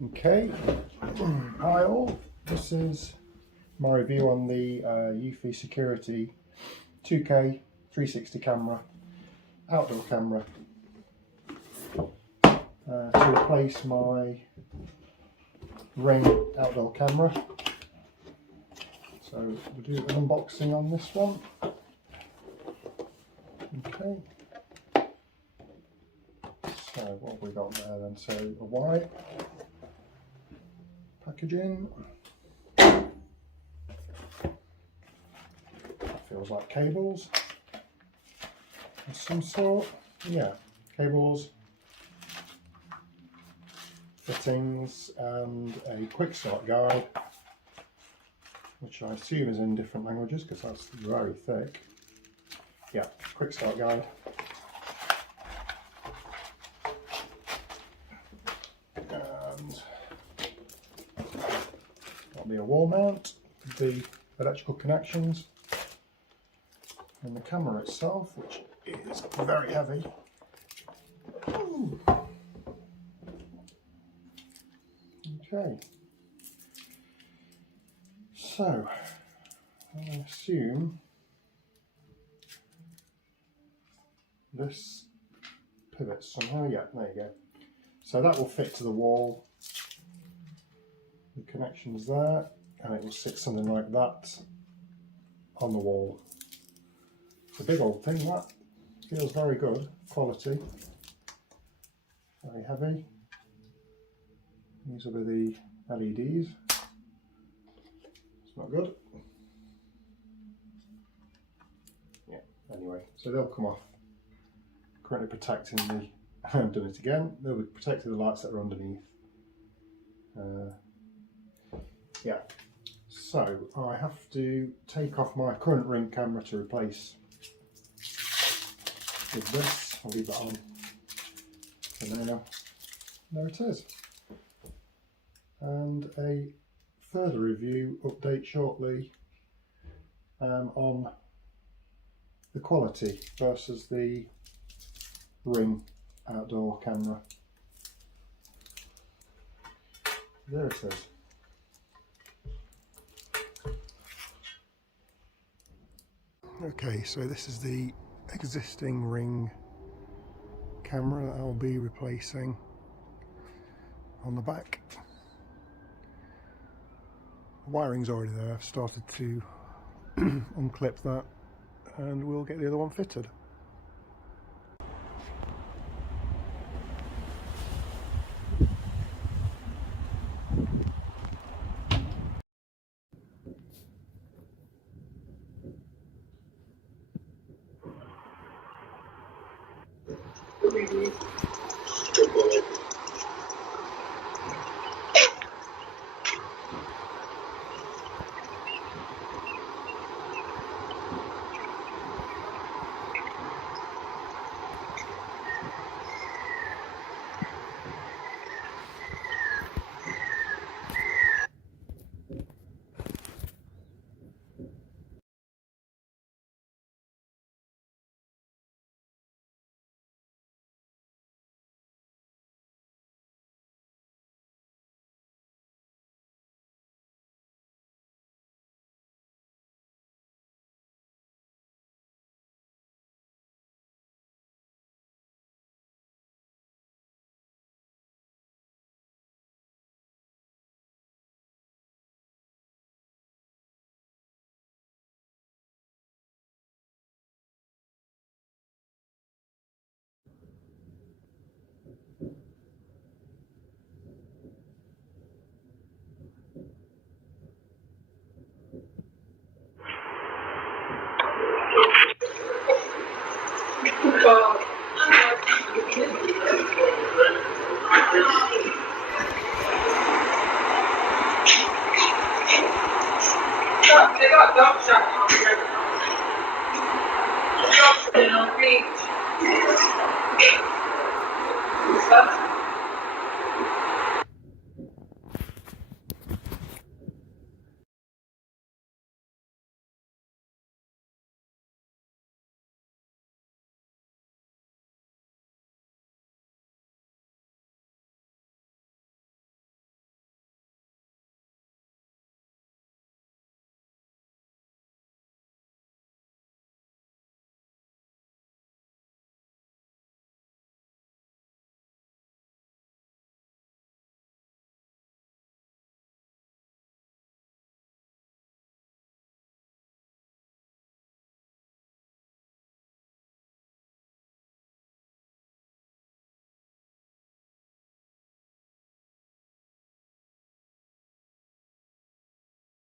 Okay, hi all, this is my review on the Eufy Security 2K 360 camera, outdoor camera, to replace my Ring outdoor camera. So we'll do an unboxing on this one. Okay, so what have we got there then? So a white packaging. That feels like cables of some sort. Yeah, cables, fittings, and a quick start guide, which I assume is in different languages because that's very thick. Yeah, quick start guide. And that'll be a wall mount, the electrical connections, and the camera itself, which is very heavy. Ooh. Okay, so I assume this pivots somehow. Yeah, there you go. So that will fit to the wall. The connection's there, and it will sit something like that on the wall. It's a big old thing, that. Feels very good, quality. Very heavy. These will be the LEDs. It's not good. Yeah, anyway, so they'll come off. Currently protecting the, I've done it again, they'll be protecting the lights that are underneath. Yeah, so I have to take off my current Ring camera to replace with this. I'll leave that on for now. There it is. And a further review update shortly on the quality versus the Ring outdoor camera. There it is. Okay, so this is the existing Ring camera that I'll be replacing on the back. The wiring's already there. I've started to unclip that and we'll get the other one fitted. They got dump shot.